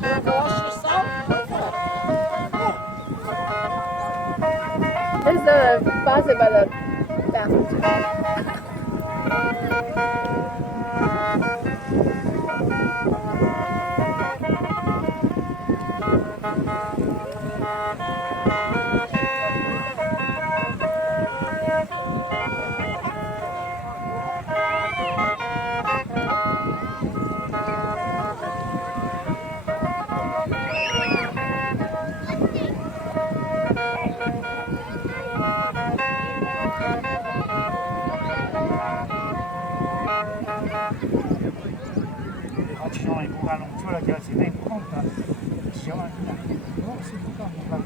Wash yourself. There's the closet by the bathroom too.好，其中一部分弄出来就是那空的，洗完了，哦，是不干不干。